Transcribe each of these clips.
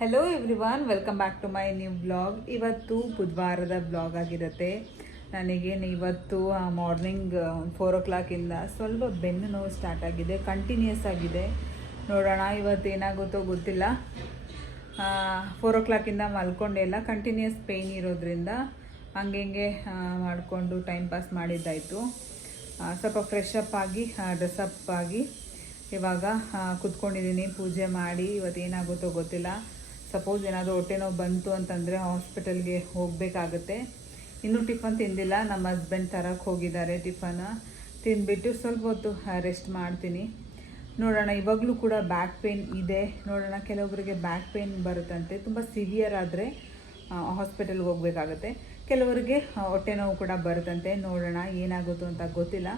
Hello everyone welcome back to my new blog ಇವತ್ತು ಬುಧವಾರದ blog ಆಗಿರುತ್ತೆ. ನನಗೇನು ಇವತ್ತು ಮಾರ್ನಿಂಗ್ ಫೋರ್ ಓ ಕ್ಲಾಕಿಂದ ಸ್ವಲ್ಪ ಬೆನ್ನು ನೋವು ಸ್ಟಾರ್ಟ್ ಆಗಿದೆ ಕಂಟಿನ್ಯೂಸ್ ಆಗಿದೆ. ನೋಡೋಣ ಇವತ್ತು ಏನಾಗುತ್ತೋ ಗೊತ್ತಿಲ್ಲ. ಫೋರ್ ಓ ಕ್ಲಾಕಿಂದ ಮಲ್ಕೊಂಡೇ ಇಲ್ಲ ಕಂಟಿನ್ಯೂಸ್ ಪೇಯ್ನ್ ಇರೋದ್ರಿಂದ ಹಂಗೆ ಹಿಂಗೆ ಮಾಡಿಕೊಂಡು ಟೈಮ್ ಪಾಸ್ ಮಾಡಿದ್ದಾಯಿತು. ಸ್ವಲ್ಪ ಫ್ರೆಶ್ ಅಪ್ ಆಗಿ ಡ್ರೆಸ್ ಅಪ್ ಆಗಿ ಇವಾಗ ಕುತ್ಕೊಂಡಿದ್ದೀನಿ, ಪೂಜೆ ಮಾಡಿ, ಇವತ್ತು ಏನಾಗುತ್ತೋ ಗೊತ್ತಿಲ್ಲ. ಸಪೋಸ್ ಏನಾದರೂ ಹೊಟ್ಟೆ ನೋವು ಬಂತು ಅಂತಂದರೆ ಹಾಸ್ಪಿಟಲ್ಗೆ ಹೋಗಬೇಕಾಗತ್ತೆ. ಇನ್ನೂ ಟಿಫನ್ ತಿಂದಿಲ್ಲ, ನಮ್ಮ ಹಸ್ಬೆಂಡ್ ತರಕ್ಕೆ ಹೋಗಿದ್ದಾರೆ ಟಿಫನ್ ತಿಂದುಬಿಟ್ಟು ಸ್ವಲ್ಪ ಹೊತ್ತು ರೆಸ್ಟ್ ಮಾಡ್ತೀನಿ. ನೋಡೋಣ, ಇವಾಗಲೂ ಕೂಡ ಬ್ಯಾಕ್ ಪೇಯ್ನ್ ಇದೆ. ನೋಡೋಣ ಕೆಲವೊಬ್ಬರಿಗೆ ಬ್ಯಾಕ್ ಪೇಯ್ನ್ ಬರುತ್ತಂತೆ. ತುಂಬ ಸಿವಿಯರ್ ಆದರೆ ಹಾಸ್ಪಿಟಲ್ಗೆ ಹೋಗಬೇಕಾಗತ್ತೆ. ಕೆಲವರಿಗೆ ಹೊಟ್ಟೆ ನೋವು ಕೂಡ ಬರುತ್ತಂತೆ. ನೋಡೋಣ, ಏನಾಗುತ್ತೋ ಅಂತ ಗೊತ್ತಿಲ್ಲ.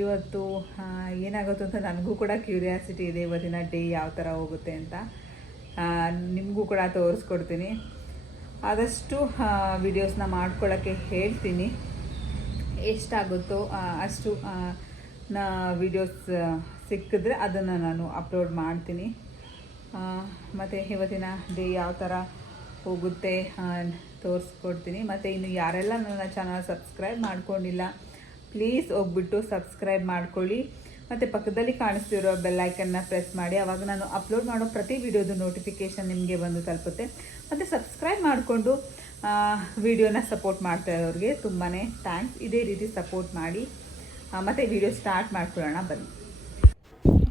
ಇವತ್ತು ಏನಾಗುತ್ತೋ ಅಂತ ನನಗೂ ಕೂಡ ಕ್ಯೂರಿಯಾಸಿಟಿ ಇದೆ. ಇವತ್ತಿನ ಡೇ ಯಾವ ಥರ ಹೋಗುತ್ತೆ ಅಂತ. ನಿಮಗೂ ಕೂಡ ತೋರಿಸ್ಕೊಡ್ತೀನಿ. ಆದಷ್ಟು ವಿಡಿಯೋಸ್ನ ಮಾಡ್ಕೊಳ್ಳೋಕ್ಕೆ ಹೇಳ್ತೀನಿ. ಎಷ್ಟಾಗುತ್ತೋ ಅಷ್ಟು ನ ವಿಡಿಯೋಸ್ ಸಿಕ್ಕಿದ್ರೆ ಅದನ್ನು ನಾನು ಅಪ್ಲೋಡ್ ಮಾಡ್ತೀನಿ. ಮತ್ತು ಇವತ್ತಿನ ಡೇ ಯಾವ ಥರ ಹೋಗುತ್ತೆ ತೋರಿಸ್ಕೊಡ್ತೀನಿ. ಮತ್ತು ಇನ್ನು ಯಾರೆಲ್ಲ ನನ್ನ ಚಾನಲ್ ಸಬ್ಸ್ಕ್ರೈಬ್ ಮಾಡ್ಕೊಂಡಿಲ್ಲ ಪ್ಲೀಸ್ ಹೋಗ್ಬಿಟ್ಟು ಸಬ್ಸ್ಕ್ರೈಬ್ ಮಾಡ್ಕೊಳ್ಳಿ. ಮತ್ತು ಪಕ್ಕದಲ್ಲಿ ಕಾಣಿಸ್ತಿರೋ ಬೆಲ್ಲೈಕನ್ನ ಪ್ರೆಸ್ ಮಾಡಿ. ಅವಾಗ ನಾನು ಅಪ್ಲೋಡ್ ಮಾಡೋ ಪ್ರತಿ ವಿಡಿಯೋದು ನೋಟಿಫಿಕೇಷನ್ ನಿಮಗೆ ಬಂದು ತಲುಪುತ್ತೆ. ಮತ್ತು ಸಬ್ಸ್ಕ್ರೈಬ್ ಮಾಡಿಕೊಂಡು ವಿಡಿಯೋನ ಸಪೋರ್ಟ್ ಮಾಡ್ತಾ ಇರೋರಿಗೆ ತುಂಬಾ ಥ್ಯಾಂಕ್ಸ್ ಇದೇ ರೀತಿ ಸಪೋರ್ಟ್ ಮಾಡಿ ಮತ್ತು ವಿಡಿಯೋ ಸ್ಟಾರ್ಟ್ ಮಾಡ್ಕೊಳ್ಳೋಣ ಬನ್ನಿ.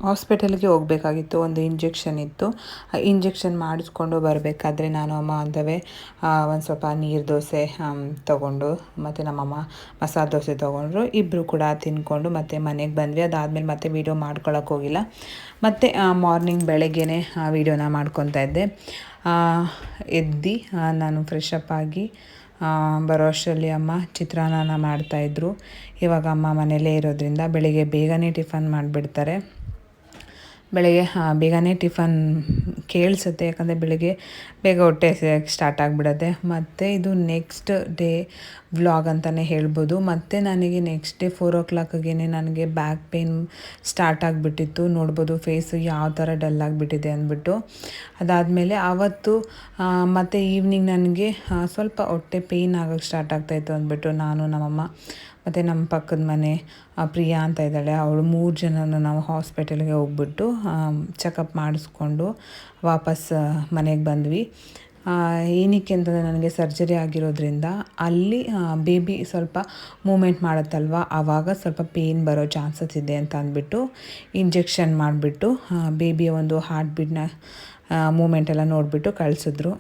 ಹಾಸ್ಪಿಟಲ್ಗೆ ಹೋಗಬೇಕಾಗಿತ್ತು, ಒಂದು ಇಂಜೆಕ್ಷನ್ ಇತ್ತು. ಇಂಜೆಕ್ಷನ್ ಮಾಡಿಸ್ಕೊಂಡು ಬರಬೇಕಾದ್ರೆ ನಾನು, ಅಮ್ಮ ಅಂದವೇ ಒಂದು ಸ್ವಲ್ಪ ನೀರು ದೋಸೆ ತೊಗೊಂಡು, ಮತ್ತು ನಮ್ಮಮ್ಮ ಮಸಾಲೆ ದೋಸೆ ತೊಗೊಂಡ್ರು. ಇಬ್ಬರು ಕೂಡ ತಿಂದ್ಕೊಂಡು ಮತ್ತೆ ಮನೆಗೆ ಬಂದ್ವಿ. ಅದಾದಮೇಲೆ ಮತ್ತೆ ವೀಡಿಯೋ ಮಾಡ್ಕೊಳಕ್ಕೆ ಹೋಗಿಲ್ಲ. ಮತ್ತು ಮಾರ್ನಿಂಗ್ ಬೆಳಗ್ಗೆನೇ ವೀಡಿಯೋನ ಮಾಡ್ಕೊತಾ ಇದ್ದೆ. ಎದ್ದು ನಾನು ಫ್ರೆಶ್ ಅಪ್ ಆಗಿ ಬರೋ ಅಷ್ಟರಲ್ಲಿ ಅಮ್ಮ ಚಿತ್ರಾನ್ನ ಮಾಡ್ತಾಯಿದ್ರು ಇವಾಗ ಅಮ್ಮ ಮನೇಲೇ ಇರೋದ್ರಿಂದ ಬೆಳಿಗ್ಗೆ ಬೇಗನೆ ಟಿಫನ್ ಮಾಡಿಬಿಡ್ತಾರೆ. ಬೆಳಗ್ಗೆ, ಹಾಂ, ಬೇಗನೆ ಟಿಫನ್ ಕೇಳಿಸುತ್ತೆ, ಯಾಕಂದರೆ ಬೆಳಗ್ಗೆ ಬೇಗ ಹೊಟ್ಟೆ ಸ್ಟಾರ್ಟ್ ಆಗಿಬಿಡುತ್ತೆ. ಮತ್ತು ಇದು ನೆಕ್ಸ್ಟ್ ಡೇ ವ್ಲಾಗ್ ಅಂತಲೇ ಹೇಳ್ಬೋದು. ಮತ್ತು ನನಗೆ ನೆಕ್ಸ್ಟ್ ಡೇ ಫೋರ್ ಓ ಕ್ಲಾಕ್ಗೇ ನನಗೆ ಬ್ಯಾಕ್ ಪೇನ್ ಸ್ಟಾರ್ಟ್ ಆಗಿಬಿಟ್ಟಿತ್ತು. ನೋಡ್ಬೋದು ಫೇಸು ಯಾವ ಥರ ಡಲ್ ಆಗಿಬಿಟ್ಟಿದೆ ಅಂದ್ಬಿಟ್ಟು. ಅದಾದಮೇಲೆ ಆವತ್ತು ಮತ್ತು ಈವ್ನಿಂಗ್ ನನಗೆ ಸ್ವಲ್ಪ ಹೊಟ್ಟೆ ಪೇಯ್ನ್ ಆಗೋಕ್ಕೆ ಸ್ಟಾರ್ಟ್ ಆಗ್ತಾಯಿತ್ತು ಅಂದ್ಬಿಟ್ಟು ನಾನು ನಮ್ಮಮ್ಮ ಮತ್ತು ನಮ್ಮ ಪಕ್ಕದ ಮನೆ ಪ್ರಿಯಾ ಅಂತ ಇದ್ದಾಳೆ. ಅವಳು ಮೂರು ಜನನೂ ನಾವು ಹಾಸ್ಪಿಟಲ್ಗೆ ಹೋಗ್ಬಿಟ್ಟು ಚೆಕಪ್ ಮಾಡಿಸ್ಕೊಂಡು ವಾಪಸ್ ಮನೆಗೆ ಬಂದ್ವಿ. ಏನಕ್ಕೆ ಅಂತಂದರೆ ನನಗೆ ಸರ್ಜರಿ ಆಗಿರೋದ್ರಿಂದ ಅಲ್ಲಿ ಬೇಬಿ ಸ್ವಲ್ಪ ಮೂಮೆಂಟ್ ಮಾಡುತ್ತಲ್ವ? ಆವಾಗ ಸ್ವಲ್ಪ ಪೇಯ್ನ್ ಬರೋ ಚಾನ್ಸಸ್ ಇದೆ ಅಂತ ಅಂದ್ಬಿಟ್ಟು ಇಂಜೆಕ್ಷನ್ ಮಾಡಿಬಿಟ್ಟು ಬೇಬಿಯ ಒಂದು ಹಾರ್ಟ್ ಬೀಟ್ನ ಮೂಮೆಂಟೆಲ್ಲ ನೋಡಿಬಿಟ್ಟು ಕಳಿಸಿದ್ರು.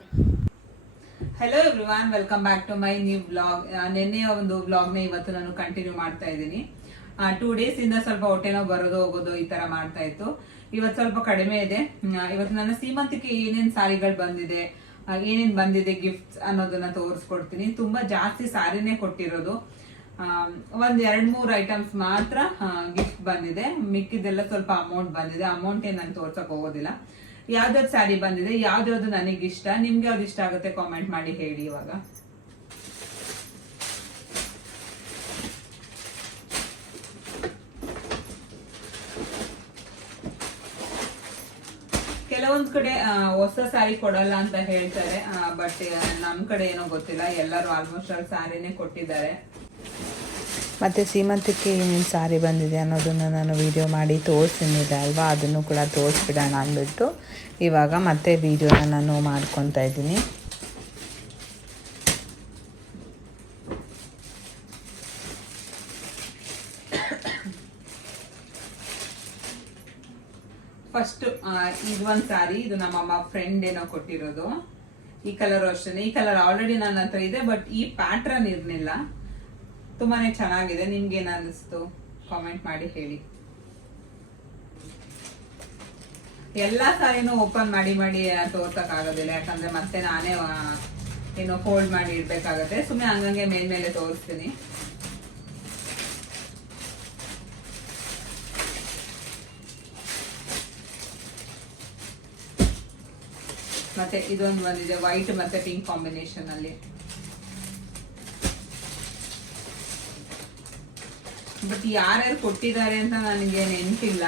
Hello everyone welcome back to my new blog ನಿನ್ನೆಯ ಒಂದು ಬ್ಲಾಗ್ನ ಇವತ್ತು ನಾನು ಕಂಟಿನ್ಯೂ ಮಾಡ್ತಾ ಇದ್ದೀನಿ. ಟೂ ಡೇಸ್ ಇಂದ ಸ್ವಲ್ಪ ಹೊಟ್ಟೆನೋ ಬರೋದು ಹೋಗೋದು ಈ ತರ ಮಾಡ್ತಾ ಇತ್ತು. ಇವತ್ತು ಸ್ವಲ್ಪ ಕಡಿಮೆ ಇದೆ. ಇವತ್ತು ನನ್ನ ಸೀಮಂತಕ್ಕೆ ಏನೇನ್ ಸಾರಿಗಳು ಬಂದಿದೆ ಏನೇನು ಬಂದಿದೆ ಗಿಫ್ಟ್ಸ್ ಅನ್ನೋದನ್ನ ತೋರಿಸ್ಕೊಡ್ತೀನಿ. ತುಂಬಾ ಜಾಸ್ತಿ ಸಾರಿನೇ ಕೊಟ್ಟಿರೋದು. ಒಂದ್ ಎರಡ್ ಮೂರ್ ಐಟಮ್ಸ್ ಮಾತ್ರ ಗಿಫ್ಟ್ ಬಂದಿದೆ. ಮಿಕ್ಕಿದೆಲ್ಲ ಸ್ವಲ್ಪ ಅಮೌಂಟ್ ಬಂದಿದೆ. ಅಮೌಂಟ್ ಏನ್ ನಾನು ತೋರ್ಸಕ್ ಹೋಗೋದಿಲ್ಲ. ಯಾವ್ದಾವ್ದು ಸ್ಯಾರಿ ಬಂದಿದೆ? ಯಾವ್ದಾವ್ದು ನನಗೆ ಇಷ್ಟ ನಿಮ್ಗೆ ಯಾವ್ದು ಇಷ್ಟ ಆಗುತ್ತೆ ಕಾಮೆಂಟ್ ಮಾಡಿ ಹೇಳಿ ಇವಾಗ. ಕೆಲವೊಂದ್ ಕಡೆ ಹೊಸ ಸ್ಯಾರಿ ಕೊಡಲ್ಲ ಅಂತ ಹೇಳ್ತಾರೆ ಬಟ್ ನಮ್ ಕಡೆ ಏನೋ ಗೊತ್ತಿಲ್ಲ. ಎಲ್ಲರೂ ಆಲ್ಮೋಸ್ಟ್ ಅಲ್ಲಿ ಸ್ಯಾರಿನೇ ಕೊಟ್ಟಿದ್ದಾರೆ. ಮತ್ತು ಸೀಮಂತಕ್ಕೆ ಏನೇನು ಸಾರಿ ಬಂದಿದೆ ಅನ್ನೋದನ್ನು ನಾನು ವಿಡಿಯೋ ಮಾಡಿ ತೋರಿಸಿದ್ದೆ ಅಲ್ವಾ? ಅದನ್ನು ಕೂಡ ತೋರಿಸ್ಬಿಡೋಣ ಅಂದ್ಬಿಟ್ಟು. ಇವಾಗ ಮತ್ತೆ ವೀಡಿಯೋನ ನಾನು ಮಾಡ್ಕೊತಾ ಇದ್ದೀನಿ. ಫಸ್ಟ್ ಒಂದು ಸಾರಿ, ಇದು ನಮ್ಮಮ್ಮ ಫ್ರೆಂಡ್ ಏನೋ ಕೊಟ್ಟಿರೋದು. ಈ ಕಲರ್ ಅಷ್ಟೇ ಈ ಕಲರ್ ಆಲ್ರೆಡಿ ನನ್ನ ಹತ್ರ ಇದೆ ಬಟ್ ಈ ಪ್ಯಾಟ್ರನ್ ಇರ್ಲಿಲ್ಲ. ತುಂಬಾನೇ ಚೆನ್ನಾಗಿದೆ. ನಿಮ್ಗೆ ಏನಿಸ್ತು ಕಾಮೆಂಟ್ ಮಾಡಿ ಹೇಳಿ. ಎಲ್ಲಾ ಸಾರಿನೂ ಓಪನ್ ಮಾಡಿ ಮಾಡಿ ತೋರ್ಸಕ್ ಆಗೋದಿಲ್ಲ ಯಾಕಂದ್ರೆ ಮತ್ತೆ ನಾನೇ ಏನೋ ಫೋಲ್ಡ್ ಮಾಡಿ ಇಡ್ಬೇಕಾಗತ್ತೆ. ಸುಮ್ಮನೆ ಹಂಗಂಗೆ ಮೇಲ್ಮೇಲೆ ತೋರಿಸ್ತೀನಿ. ಮತ್ತೆ ಇದೊಂದು ಬಂದಿದೆ. ವೈಟ್ ಮತ್ತೆ ಪಿಂಕ್ ಕಾಂಬಿನೇಷನ್ ಅಲ್ಲಿ. ಬಟ್ ಯಾರ್ಯಾರು ಕೊಟ್ಟಿದ್ದಾರೆ ಅಂತ ನನಗೆ ನೆನಪಿಲ್ಲ.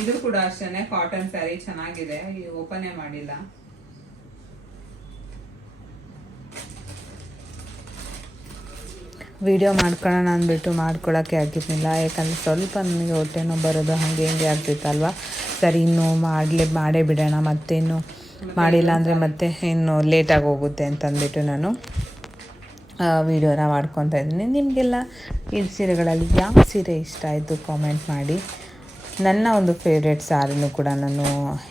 ಇದು ಕೂಡ ಅಷ್ಟೇನೆ ಕಾಟನ್ ಸ್ಯಾರಿ ಚೆನ್ನಾಗಿದೆ ಓಪನೇ ಮಾಡಿಲ್ಲ. ವಿಡಿಯೋ ಮಾಡ್ಕೊಳ್ಳೋಣ ಅಂದ್ಬಿಟ್ಟು ಮಾಡ್ಕೊಳ್ಳೋಕ್ಕೆ ಆಗಿರಲಿಲ್ಲ, ಯಾಕಂದರೆ ಸ್ವಲ್ಪ ನನಗೆ ಹೊಟ್ಟೆನೋ ಬರೋದು ಹಾಗೆ ಹಿಂಗೆ ಆಗ್ತಿತ್ತಲ್ವ? ಸರಿ, ಇನ್ನು ಮಾಡಲೇ, ಮಾಡೇ ಬಿಡೋಣ ಮತ್ತೇನು ಮಾಡಿಲ್ಲ ಅಂದರೆ ಮತ್ತೆ ಇನ್ನು ಲೇಟಾಗಿ ಹೋಗುತ್ತೆ ಅಂತಂದ್ಬಿಟ್ಟು ನಾನು. ವಿಡಿಯೋನ ಮಾಡ್ಕೊತಾ ಇದ್ದೀನಿ. ನಿಮಗೆಲ್ಲ ಈ ಸೀರೆಗಳಲ್ಲಿ ಯಾವ ಸೀರೆ ಇಷ್ಟ ಆಯಿತು ಕಾಮೆಂಟ್ ಮಾಡಿ. ನನ್ನ ಒಂದು ಫೇವ್ರೆಟ್ ಸಾರಿನೂ ಕೂಡ ನಾನು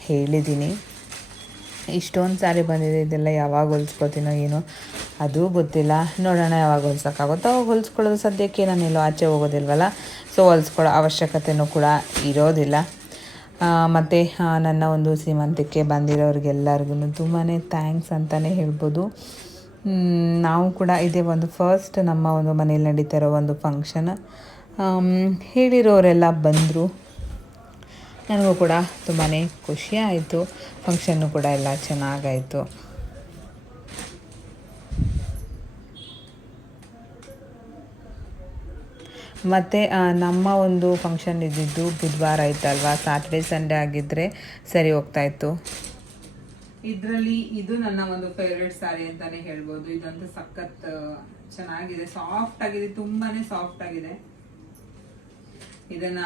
ಹೇಳಿದ್ದೀನಿ. ಇಷ್ಟೊಂದು ಸಾರಿ ಬಂದಿದೆ, ಇದೆಲ್ಲ ಯಾವಾಗ ಹೊಲ್ಸ್ಕೊತೀನೋ ಏನೋ ಅದು ಗೊತ್ತಿಲ್ಲ. ನೋಡೋಣ ಯಾವಾಗ ಹೊಲ್ಸೋಕ್ಕಾಗುತ್ತೋ. ಅವಾಗ ಹೊಲ್ಸ್ಕೊಳ್ಳೋದು ಸದ್ಯಕ್ಕೆ ನಾನೆಲ್ಲೋ ಆಚೆ ಹೋಗೋದಿಲ್ವಲ್ಲ ಸೊ ಹೊಲ್ಸ್ಕೊಳ್ಳೋ ಅವಶ್ಯಕತೆಯೂ ಕೂಡ ಇರೋದಿಲ್ಲ. ಮತ್ತು ನನ್ನ ಒಂದು ಸೀಮಂತಕ್ಕೆ ಬಂದಿರೋರಿಗೆಲ್ಲರಿಗೂ ತುಂಬಾ ಥ್ಯಾಂಕ್ಸ್ ಅಂತಲೇ ಹೇಳ್ಬೋದು. ನಾವು ಕೂಡ ಇದೇ ಒಂದು ಫಸ್ಟ್ ನಮ್ಮ ಒಂದು ಮನೇಲಿ ನಡೀತಾ ಇರೋ ಒಂದು ಫಂಕ್ಷನ್ ಹೇಳಿರೋರೆಲ್ಲ ಬಂದರು. ನನಗೂ ಕೂಡ ತುಂಬಾ ಖುಷಿ ಆಯಿತು. ಫಂಕ್ಷನ್ನು ಕೂಡ ಎಲ್ಲ ಚೆನ್ನಾಗಾಯಿತು. ಮತ್ತು ನಮ್ಮ ಒಂದು ಫಂಕ್ಷನ್ ಇದ್ದಿದ್ದು ಬುಧವಾರ ಇತ್ತಲ್ವ? ಸಾಟರ್ಡೆ ಸಂಡೇ ಆಗಿದ್ದರೆ ಸರಿ ಹೋಗ್ತಾಯಿತ್ತು ಇದರಲ್ಲಿ ಇದು ನನ್ನ ಒಂದು ಫೇವ್ರೆಟ್ ಸ್ಯಾರಿ ಅಂತಾನೆ ಹೇಳ್ಬೋದು. ಇದಂತೂ ಸಖತ್ ಚೆನ್ನಾಗಿದೆ. ಸಾಫ್ಟ್ ಆಗಿದೆ, ತುಂಬಾನೇ ಸಾಫ್ಟ್ ಆಗಿದೆ. ಇದನ್ನ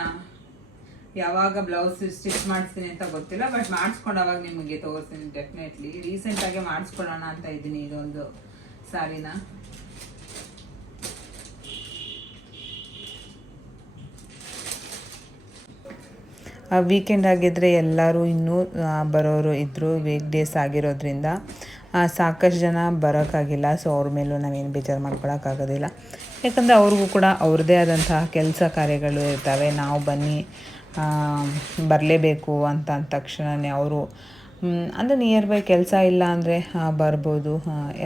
ಯಾವಾಗ ಬ್ಲೌಸ್ ಸ್ಟಿಚ್ ಮಾಡಿಸ್ತೀನಿ ಅಂತ ಗೊತ್ತಿಲ್ಲ ಬಟ್ ಮಾಡಿಸ್ಕೊಂಡವಾಗ ನಿಮಗೆ ತೋರಿಸ್ತೀನಿ ಡೆಫಿನೆಟ್ಲಿ ರೀಸೆಂಟ್ ಆಗಿ ಮಾಡಿಸ್ಕೊಳ್ಳೋಣ ಅಂತ ಇದ್ದೀನಿ ಇದೊಂದು ಸ್ಯಾರಿನ ವೀಕೆಂಡ್ ಆಗಿದ್ದರೆ ಎಲ್ಲರೂ ಇನ್ನೂ ಬರೋರು ಇದ್ದರು ವೀಕ್ ಡೇಸ್ ಆಗಿರೋದ್ರಿಂದ ಸಾಕಷ್ಟು ಜನ ಬರೋಕ್ಕಾಗಿಲ್ಲ ಸೊ ಅವ್ರ ಮೇಲೂ ನಾವೇನು ಬೇಜಾರು ಮಾಡ್ಕೊಳಕ್ಕಾಗೋದಿಲ್ಲ. ಯಾಕಂದರೆ ಅವ್ರಿಗೂ ಕೂಡ ಅವ್ರದ್ದೇ ಆದಂತಹ ಕೆಲಸ ಕಾರ್ಯಗಳು ಇರ್ತವೆ. ನಾವು ಬನ್ನಿ ಬರಲೇಬೇಕು ಅಂತ ಅಂದ ತಕ್ಷಣವೇ ಅವರು ಅಂದರೆ ನಿಯರ್ ಬೈ ಕೆಲಸ ಇಲ್ಲ ಅಂದರೆ ಬರ್ಬೋದು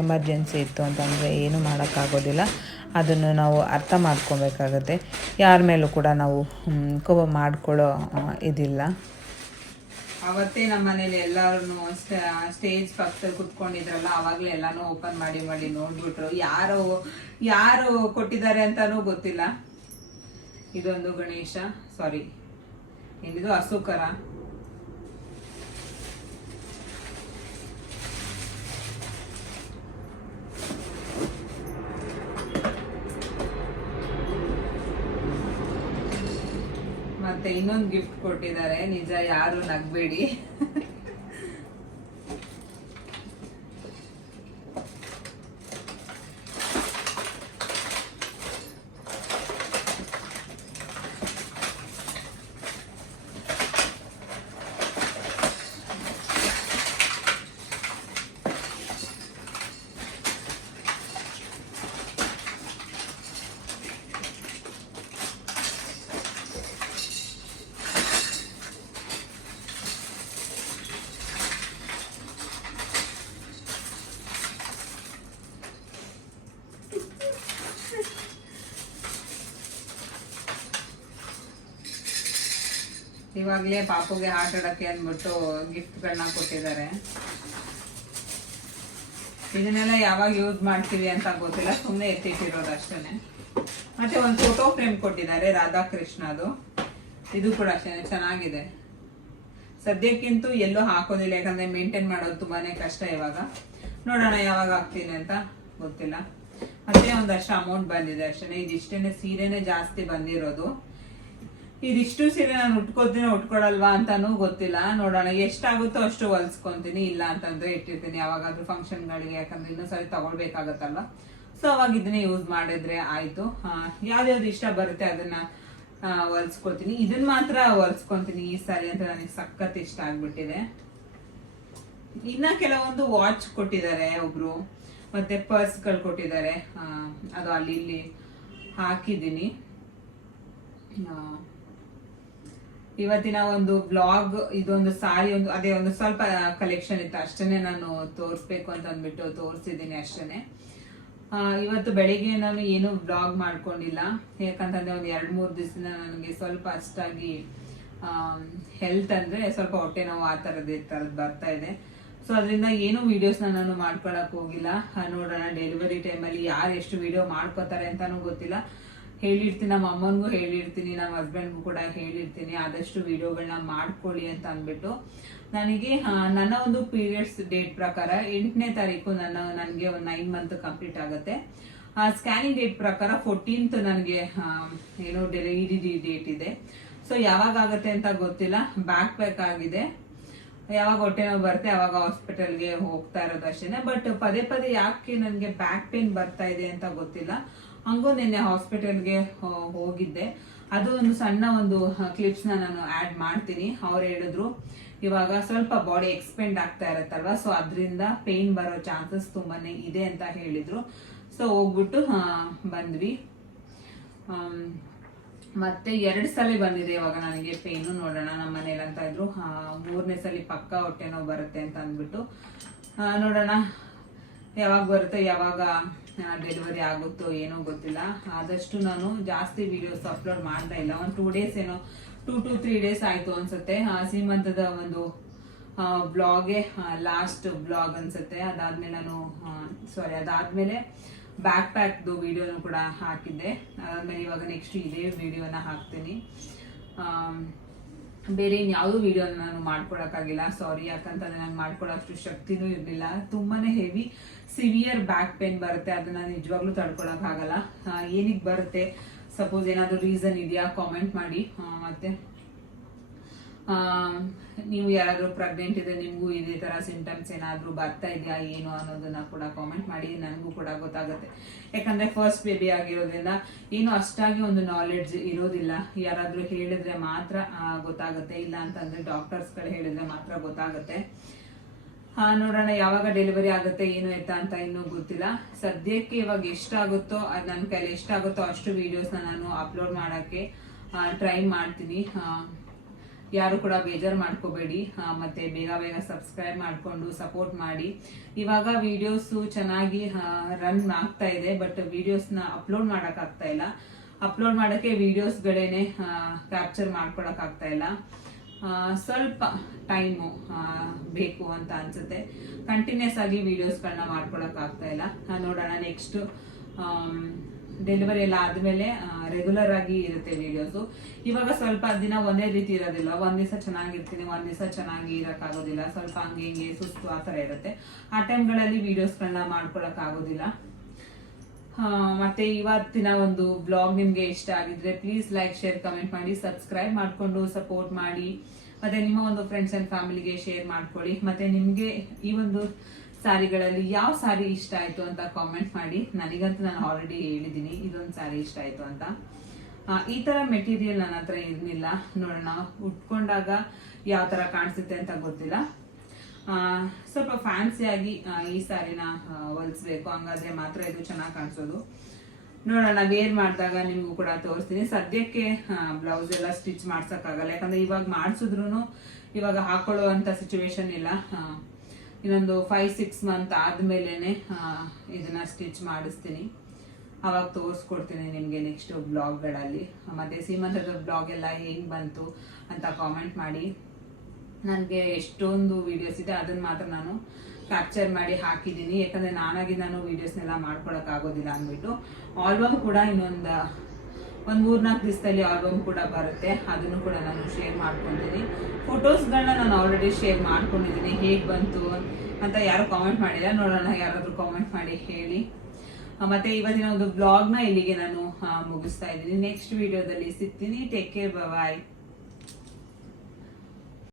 ಎಮರ್ಜೆನ್ಸಿ ಇತ್ತು ಅಂತಂದರೆ ಏನೂ ಮಾಡೋಕ್ಕಾಗೋದಿಲ್ಲ. ಅದನ್ನು ನಾವು ಅರ್ಥ ಮಾಡ್ಕೊಬೇಕಾಗತ್ತೆ. ಯಾರ ಮೇಲೂ ಕೂಡ ನಾವು ಕೋಪ ಮಾಡ್ಕೊಳ್ಳೋ ಇದಿಲ್ಲ. ಅವತ್ತೇ ನಮ್ಮ ಮನೇಲಿ ಎಲ್ಲರೂ ಸ್ಟೇಜ್ ಪಕ್ಕದಲ್ಲಿ ಕುತ್ಕೊಂಡಿದ್ರಲ್ಲ, ಅವಾಗಲೇ ಎಲ್ಲಾನು ಓಪನ್ ಮಾಡಿ ಮಾಡಿ ನೋಡ್ಬಿಟ್ರು. ಯಾರು ಯಾರು ಕೊಟ್ಟಿದ್ದಾರೆ ಅಂತಾನೂ ಗೊತ್ತಿಲ್ಲ. ಇದೊಂದು ಗಣೇಶ ಸಾರಿ ಏನಿದು ಅಸುಕರ ಮತ್ತೆ ಇನ್ನೊಂದು ಗಿಫ್ಟ್ ಕೊಟ್ಟಿದ್ದಾರೆ. ನಿಜ ಯಾರು ನಗ್ಬೇಡಿ. ಇವಾಗಲೇ ಪಾಪುಗೆ ಆಟ ಆಡಕ್ಕೆ ಅಂದ್ಬಿಟ್ಟು ಗಿಫ್ಟ್ಗಳನ್ನ ಕೊಟ್ಟಿದ್ದಾರೆ. ಇದನ್ನೆಲ್ಲ ಯಾವಾಗ ಯೂಸ್ ಮಾಡ್ತೀವಿ ಅಂತ ಗೊತ್ತಿಲ್ಲ ಸುಮ್ಮನೆ ಎತ್ತಿಟ್ಟಿರೋದು ಅಷ್ಟೇ ಮತ್ತೆ ಒಂದು ಫೋಟೋ ಫ್ರೇಮ್ ಕೊಟ್ಟಿದ್ದಾರೆ ರಾಧಾಕೃಷ್ಣದು ಇದು ಕೂಡ ಅಷ್ಟೇ ಚೆನ್ನಾಗಿದೆ. ಸದ್ಯಕ್ಕಿಂತೂ ಎಲ್ಲೂ ಹಾಕೋದಿಲ್ಲ, ಯಾಕಂದ್ರೆ ಮೇಂಟೈನ್ ಮಾಡೋದು ತುಂಬಾನೇ ಕಷ್ಟ ಇವಾಗ. ನೋಡೋಣ ಯಾವಾಗ ಹಾಕ್ತೀನಿ ಅಂತ ಗೊತ್ತಿಲ್ಲ. ಮತ್ತೆ ಒಂದಷ್ಟು ಅಮೌಂಟ್ ಬಂದಿದೆ ಅಷ್ಟೇ ಇದಿಷ್ಟೇನೆ, ಸೀರೆನೆ ಜಾಸ್ತಿ ಬಂದಿರೋದು. ಇದಿಷ್ಟು ಸೀರೆ ನಾನು ಉಟ್ಕೋತೀನಿ, ಉಟ್ಕೊಳಲ್ವಾ ಅಂತಾನೂ ಗೊತ್ತಿಲ್ಲ. ನೋಡೋಣ, ಎಷ್ಟಾಗುತ್ತೋ ಅಷ್ಟು ಹೊಲ್ಸ್ಕೊಂತೀನಿ. ಇಲ್ಲ ಅಂತಂದ್ರೆ ಇಟ್ಟಿರ್ತೀನಿ ಯಾವಾಗಾದ್ರೂ ಫಂಕ್ಷನ್ಗಳಿಗೆ, ಯಾಕಂದ್ರೆ ಇನ್ನೂ ಸರಿ ತಗೊಳ್ಬೇಕಾಗತ್ತಲ್ವಾ? ಸೊ ಅವಾಗ ಇದನ್ನ ಯೂಸ್ ಮಾಡಿದ್ರೆ ಆಯ್ತು. ಯಾವ್ದ್ಯಾವ್ದು ಇಷ್ಟ ಬರುತ್ತೆ ಅದನ್ನ ಹೊಲ್ಸ್ಕೊತೀನಿ. ಇದನ್ನ ಮಾತ್ರ ಹೊಲ್ಸ್ಕೊಂತೀನಿ ಈ ಸಾರಿ ಅಂತ ನನಗೆ ಸಖತ್ ಇಷ್ಟ ಆಗ್ಬಿಟ್ಟಿದೆ. ಇನ್ನ ಕೆಲವೊಂದು ವಾಚ್ ಕೊಟ್ಟಿದ್ದಾರೆ ಒಬ್ರು. ಮತ್ತೆ ಪರ್ಸ್ಗಳು ಕೊಟ್ಟಿದ್ದಾರೆ. ಅದು ಅಲ್ಲಿ ಇಲ್ಲಿ ಹಾಕಿದ್ದೀನಿ. ಇವತ್ತಿನ ಒಂದು ಬ್ಲಾಗ್ ಇದೊಂದು ಸಾರಿ, ಒಂದು, ಅದೇ ಒಂದು ಸ್ವಲ್ಪ ಕಲೆಕ್ಷನ್ ಇತ್ತು. ಅಷ್ಟನ್ನೇ ನಾನು ತೋರಿಸ್ಬೇಕು ಅಂತ ಅಂದ್ಬಿಟ್ಟು ತೋರಿಸಿದ್ದೀನಿ ಅಷ್ಟೇ ಇವತ್ತು ಬೆಳಿಗ್ಗೆ ನಾನು ಏನು ಬ್ಲಾಗ್ ಮಾಡ್ಕೊಂಡಿಲ್ಲ. ಯಾಕಂತಂದ್ರೆ ಒಂದು ಎರಡು ಮೂರು ದಿವಸದಿಂದ ನನಗೆ ಸ್ವಲ್ಪ ಅಷ್ಟಾಗಿ ಹೆಲ್ತ್ ಅಂದ್ರೆ ಸ್ವಲ್ಪ ಹೊಟ್ಟೆ ನೋವು ಆ ಥರದ್ದು ಥರದ್ದು ಬರ್ತಾ ಇದೆ. ಸೊ ಅದರಿಂದ ಏನು ವಿಡಿಯೋಸ್ನ ನಾನು ಮಾಡ್ಕೊಳಕ್ ಹೋಗಿಲ್ಲ. ನೋಡೋಣ ಡೆಲಿವರಿ ಟೈಮಲ್ಲಿ ಯಾರು ಎಷ್ಟು ವಿಡಿಯೋ ಮಾಡ್ಕೋತಾರೆ ಅಂತಲೂ ಗೊತ್ತಿಲ್ಲ. ಹೇಳಿರ್ತೀನಿ, ನಮ್ಮ ಅಮ್ಮನಿಗೂ ಹೇಳಿರ್ತೀನಿ, ನಮ್ಮ ಹಸ್ಬೆಂಡ್ಗೂ ಕೂಡ ಹೇಳಿರ್ತೀನಿ, ಆದಷ್ಟು ವಿಡಿಯೋಗಳನ್ನ ಮಾಡ್ಕೊಳ್ಳಿ ಅಂತ ಅಂದ್ಬಿಟ್ಟು ನನಗೆ ನನ್ನ ಒಂದು ಪೀರಿಯಡ್ಸ್ ಡೇಟ್ ಪ್ರಕಾರ ಎಂಟನೇ ತಾರೀಕು ನನ್ನ, ನನಗೆ ಒಂದು ನೈನ್ ಮಂತ್ ಕಂಪ್ಲೀಟ್ ಆಗುತ್ತೆ. ಸ್ಕ್ಯಾನಿಂಗ್ ಡೇಟ್ ಪ್ರಕಾರ ಫೋರ್ಟೀನ್ತ್ ನನಗೆ ಏನೋ ಡೆಲಿವರಿ ಡೇಟ್ ಇದೆ. ಸೊ ಯಾವಾಗ ಆಗುತ್ತೆ ಅಂತ ಗೊತ್ತಿಲ್ಲ ಬ್ಯಾಕ್ ಪ್ಯಾಕ್ ಆಗಿದೆ. ಯಾವಾಗ ಹೊಟ್ಟೆ ನೋವು ಬರುತ್ತೆ, ಅವಾಗ ಹಾಸ್ಪಿಟಲ್ಗೆ ಹೋಗ್ತಾ ಇರೋದು ಅಷ್ಟೇನೆ. ಬಟ್ ಪದೇ ಪದೇ ಯಾಕೆ ನನಗೆ ಬ್ಯಾಕ್ ಪೇನ್ ಬರ್ತಾ ಇದೆ ಅಂತ ಗೊತ್ತಿಲ್ಲ. ಹಂಗೂ ನಿನ್ನೆ ಹಾಸ್ಪಿಟಲ್ಗೆ ಹೋಗಿದ್ದೆ. ಅದು ಒಂದು ಸಣ್ಣ ಒಂದು ಕ್ಲಿಪ್ಸ್ನ ನಾನು ಆ್ಯಡ್ ಮಾಡ್ತೀನಿ. ಅವ್ರು ಹೇಳಿದ್ರು, ಇವಾಗ ಸ್ವಲ್ಪ ಬಾಡಿ ಎಕ್ಸ್ಪೆಂಡ್ ಆಗ್ತಾ ಇರುತ್ತಲ್ವ ಸೊ ಅದರಿಂದ ಪೇನ್ ಬರೋ ಚಾನ್ಸಸ್ ತುಂಬಾನೇ ಇದೆ ಅಂತ ಹೇಳಿದ್ರು. ಸೊ ಹೋಗ್ಬಿಟ್ಟು ಬಂದ್ವಿ. ಮತ್ತೆ ಎರಡು ಸಲ ಬಂದಿದೆ ಇವಾಗ ನನಗೆ ಪೇನು ನೋಡೋಣ. ನಮ್ಮ ಮನೇಲಿ ಅಂತ ಇದ್ರು ಮೂರನೇ ಸಲ ಪಕ್ಕ ಹೊಟ್ಟೆ ಬರುತ್ತೆ ಅಂತ ಅಂದ್ಬಿಟ್ಟು ನೋಡೋಣ. ಯಾವಾಗ ಬರುತ್ತೆ? ಯಾವಾಗ ಡೆಲಿವರಿ ಆಗುತ್ತೋ ಏನೋ ಗೊತ್ತಿಲ್ಲ. ಆದಷ್ಟು ನಾನು ಜಾಸ್ತಿ ವಿಡಿಯೋಸ್ ಅಪ್ಲೋಡ್ ಮಾಡ್ತಾ ಇಲ್ಲ. ಒಂದು ಟೂ ಡೇಸ್ ಏನೋ ಟೂ ಟು ತ್ರೀ ಡೇಸ್ ಆಯ್ತು ಅನ್ಸುತ್ತೆ. ಸೀಮಂತದ ಒಂದು ಬ್ಲಾಗೆ ಲಾಸ್ಟ್ ಬ್ಲಾಗ್ ಅನ್ಸುತ್ತೆ. ಅದಾದ್ಮೇಲೆ ನಾನು ಸಾರಿ ಅದಾದ್ಮೇಲೆ ಬ್ಯಾಕ್ ಪ್ಯಾಕ್ದು ವಿಡಿಯೋನು ಕೂಡ ಹಾಕಿದ್ದೆ. ಅದಾದ್ಮೇಲೆ ಇವಾಗ ನೆಕ್ಸ್ಟ್ ಇದೇ ವಿಡಿಯೋನ ಹಾಕ್ತೀನಿ. ಬೇರೆ ಇನ್ಯಾವುದೂ ವಿಡಿಯೋ ನಾನು ಮಾಡ್ಕೊಳಕ್ಕಾಗಿಲ್ಲ. ಸಾರಿ ಯಾಕಂತಂದ್ರೆ ನಂಗೆ ಅಷ್ಟು ಶಕ್ತಿನೂ ಇರಲಿಲ್ಲ. ತುಂಬಾನೇ ಹೆವಿ ಸಿವಿಯರ್ ಬ್ಯಾಕ್ ಪೇನ್ ಬರುತ್ತೆ. ಅದನ್ನ ನಿಜವಾಗ್ಲೂ ತಡ್ಕೊಳಕ್ಕಾಗಲ್ಲ. ಏನಕ್ಕೆ ಬರುತ್ತೆ? ಸಪೋಸ್ ಏನಾದರೂ ರೀಸನ್ ಇದೆಯಾ? ಕಾಮೆಂಟ್ ಮಾಡಿ. ಮತ್ತೆ? ನೀವು ಯಾರಾದರೂ ಪ್ರೆಗ್ನೆಂಟ್ ಇದೆ ನಿಮಗೂ ಇದೇ ಥರ ಸಿಂಟಮ್ಸ್ ಏನಾದರೂ ಬರ್ತಾ ಇದೆಯಾ, ಏನು ಅನ್ನೋದನ್ನ ಕೂಡ ಕಾಮೆಂಟ್ ಮಾಡಿ, ನನಗೂ ಕೂಡ ಗೊತ್ತಾಗುತ್ತೆ. ಯಾಕಂದರೆ ಫಸ್ಟ್ ಬೇಬಿ ಆಗಿರೋದ್ರಿಂದ ಏನು ಅಷ್ಟಾಗಿ ಒಂದು ನಾಲೆಡ್ಜ್ ಇರೋದಿಲ್ಲ. ಯಾರಾದರೂ ಹೇಳಿದ್ರೆ ಮಾತ್ರ ಗೊತ್ತಾಗುತ್ತೆ. ಇಲ್ಲ ಅಂತಂದರೆ ಡಾಕ್ಟರ್ಸ್ಗಳು ಹೇಳಿದ್ರೆ ಮಾತ್ರ ಗೊತ್ತಾಗುತ್ತೆ. ನೋಡೋಣ ಯಾವಾಗ ಡೆಲಿವರಿ ಆಗುತ್ತೆ, ಏನು ಎತ್ತ ಅಂತ ಇನ್ನೂ ಗೊತ್ತಿಲ್ಲ. ಸದ್ಯಕ್ಕೆ ಇವಾಗ ಎಷ್ಟಾಗುತ್ತೋ, ಅದು ನನ್ನ ಕೈಲಿ ಎಷ್ಟಾಗುತ್ತೋ ಅಷ್ಟು ವೀಡಿಯೋಸ್ನ ನಾನು ಅಪ್ಲೋಡ್ ಮಾಡೋಕ್ಕೆ ಟ್ರೈ ಮಾಡ್ತೀನಿ. ಯಾರು ಕೂಡ ಬೇಜಾರು ಮಾಡ್ಕೋಬೇಡಿ. ಮತ್ತೆ ಬೇಗ ಬೇಗ ಸಬ್ಸ್ಕ್ರೈಬ್ ಮಾಡಿಕೊಂಡು ಸಪೋರ್ಟ್ ಮಾಡಿ. ಇವಾಗ ವಿಡಿಯೋಸು ಚೆನ್ನಾಗಿ ರನ್ ಆಗ್ತಾ ಇದೆ ಬಟ್ ವಿಡಿಯೋಸ್ನ ಅಪ್ಲೋಡ್ ಮಾಡೋಕ್ಕಾಗ್ತಾ ಇಲ್ಲ. ಅಪ್ಲೋಡ್ ಮಾಡೋಕ್ಕೆ ವಿಡಿಯೋಸ್ಗಳೇನೆ ಕ್ಯಾಪ್ಚರ್ ಮಾಡ್ಕೊಳಕ್ಕಾಗ್ತಾ ಇಲ್ಲ. ಸ್ವಲ್ಪ ಟೈಮು ಬೇಕು ಅಂತ ಅನ್ಸುತ್ತೆ. ಕಂಟಿನ್ಯೂಸ್ ಆಗಿ ವಿಡಿಯೋಸ್ಗಳನ್ನ ಮಾಡ್ಕೊಳಕ್ಕಾಗ್ತಾ ಇಲ್ಲ. ನೋಡೋಣ ನೆಕ್ಸ್ಟ್ ಡೆಲಿವರಿ ಎಲ್ಲ ಆದ್ಮೇಲೆ ರೆಗ್ಯುಲರ್ ಆಗಿ ಇರುತ್ತೆ ವಿಡಿಯೋಸು ಇವಾಗ ಸ್ವಲ್ಪ ದಿನ ಒಂದೇ ರೀತಿ ಇರೋದಿಲ್ಲ. ಒಂದ್ ದಿವಸ ಚೆನ್ನಾಗಿರ್ತೀನಿ, ಒಂದ್ ದಿವಸ ಚೆನ್ನಾಗಿ ಇರೋಕ್ಕಾಗೋದಿಲ್ಲ. ಸ್ವಲ್ಪ ಹಂಗೆ ಹಿಂಗೆ ಸುಸ್ತು ಆ ಥರ ಇರುತ್ತೆ. ಆ ಟೈಮ್ಗಳಲ್ಲಿ ವಿಡಿಯೋಸ್ಗಳನ್ನ ಮಾಡ್ಕೊಳಕ್ ಆಗೋದಿಲ್ಲ. ಮತ್ತೆ ಇವತ್ತಿನ ಒಂದು ಬ್ಲಾಗ್ ನಿಮ್ಗೆ ಇಷ್ಟ ಆಗಿದ್ರೆ ಪ್ಲೀಸ್ ಲೈಕ್ ಶೇರ್ ಕಮೆಂಟ್ ಮಾಡಿ ಸಬ್ಸ್ಕ್ರೈಬ್ ಮಾಡಿಕೊಂಡು ಸಪೋರ್ಟ್ ಮಾಡಿ. ಮತ್ತೆ ನಿಮ್ಮ ಒಂದು ಫ್ರೆಂಡ್ಸ್ ಅಂಡ್ ಫ್ಯಾಮಿಲಿಗೆ ಶೇರ್ ಮಾಡ್ಕೊಳ್ಳಿ. ಮತ್ತೆ ನಿಮ್ಗೆ ಈ ಒಂದು ಸ್ಯಾರಿಗಳಲ್ಲಿ ಯಾವ ಸ್ಯಾರಿ ಇಷ್ಟ ಆಯ್ತು ಅಂತ ಕಾಮೆಂಟ್ ಮಾಡಿ. ನನಗಂತೂ ನಾನು ಆಲ್ರೆಡಿ ಹೇಳಿದ್ದೀನಿ, ಇದೊಂದು ಸ್ಯಾರಿ ಇಷ್ಟ ಆಯ್ತು ಅಂತ. ಈ ತರ ಮೆಟೀರಿಯಲ್ ನನ್ನ ಹತ್ರ ಇರಲಿಲ್ಲ. ನೋಡೋಣ, ಉಟ್ಕೊಂಡಾಗ ಯಾವ ತರ ಕಾಣಿಸುತ್ತೆ ಅಂತ ಗೊತ್ತಿಲ್ಲ. ಸ್ವಲ್ಪ ಫ್ಯಾನ್ಸಿಯಾಗಿ ಈ ಸ್ಯಾರಿನ ಹೊಲಿಸ್ಬೇಕು. ಹಂಗಾದ್ರೆ ಮಾತ್ರ ಇದು ಚೆನ್ನಾಗಿ ಕಾಣಿಸೋದು. ನೋಡೋಣ ವೇರ್ ಮಾಡಿದಾಗ ನಿಮಗೂ ಕೂಡ ತೋರಿಸ್ತೀನಿ. ಸದ್ಯಕ್ಕೆ ಬ್ಲೌಸ್ ಎಲ್ಲ ಸ್ಟಿಚ್ ಮಾಡ್ಸೋಕ್ಕಾಗಲ್ಲ. ಯಾಕಂದ್ರೆ ಇವಾಗ ಮಾಡಿಸಿದ್ರು ಇವಾಗ ಹಾಕೊಳ್ಳೋ ಅಂತ ಸಿಚುವೇಶನ್ ಇಲ್ಲ ಇನ್ನೊಂದು ಫೈವ್ ಸಿಕ್ಸ್ ಮಂತ್ ಆದ್ಮೇಲೆ ಇದನ್ನ ಸ್ಟಿಚ್ ಮಾಡಿಸ್ತೀನಿ. ಅವಾಗ ತೋರಿಸ್ಕೊಡ್ತೀನಿ ನಿಮಗೆ ನೆಕ್ಸ್ಟ್ ಬ್ಲಾಗ್ಗಳಲ್ಲಿ ಮತ್ತೆ ಸೀಮಂತದ ಬ್ಲಾಗ್ ಎಲ್ಲ ಹೆಂಗ್ ಬಂತು ಅಂತ ಕಾಮೆಂಟ್ ಮಾಡಿ. ನನಗೆ ಎಷ್ಟೊಂದು ವಿಡಿಯೋಸ್ ಇದೆ ಅದನ್ನ ಮಾತ್ರ ನಾನು ಕ್ಯಾಪ್ಚರ್ ಮಾಡಿ ಹಾಕಿದ್ದೀನಿ. ಯಾಕಂದ್ರೆ ನಾನಾಗಿ ನಾನು ವೀಡಿಯೋಸ್ನೆಲ್ಲ ಮಾಡ್ಕೊಳಕ್ ಆಗೋದಿಲ್ಲ ಅಂದ್ಬಿಟ್ಟು. ಆಲ್ಬಮ್ ಕೂಡ ಇನ್ನೊಂದು ಒಂದು ಮೂರ್ನಾಲ್ಕು ದಿವಸದಲ್ಲಿ ಆಲ್ಬಮ್ ಕೂಡ ಬರುತ್ತೆ. ಅದನ್ನು ಕೂಡ ನಾನು ಶೇರ್ ಮಾಡ್ಕೊತೀನಿ. ಫೋಟೋಸ್ಗಳನ್ನ ನಾನು ಆಲ್ರೆಡಿ ಶೇರ್ ಮಾಡ್ಕೊಂಡಿದ್ದೀನಿ. ಹೇಗೆ ಬಂತು ಅಂತ ಯಾರು ಕಾಮೆಂಟ್ ಮಾಡಿಲ್ಲ. ನೋಡೋಣ, ಯಾರಾದರೂ ಕಾಮೆಂಟ್ ಮಾಡಿ ಹೇಳಿ. ಮತ್ತೆ ಇವತ್ತಿನ ಒಂದು ಬ್ಲಾಗ್ನ ಇಲ್ಲಿಗೆ ನಾನು ಮುಗಿಸ್ತಾ ಇದ್ದೀನಿ. ನೆಕ್ಸ್ಟ್ ವಿಡಿಯೋದಲ್ಲಿ ಸಿಗ್ತೀನಿ. Take care bye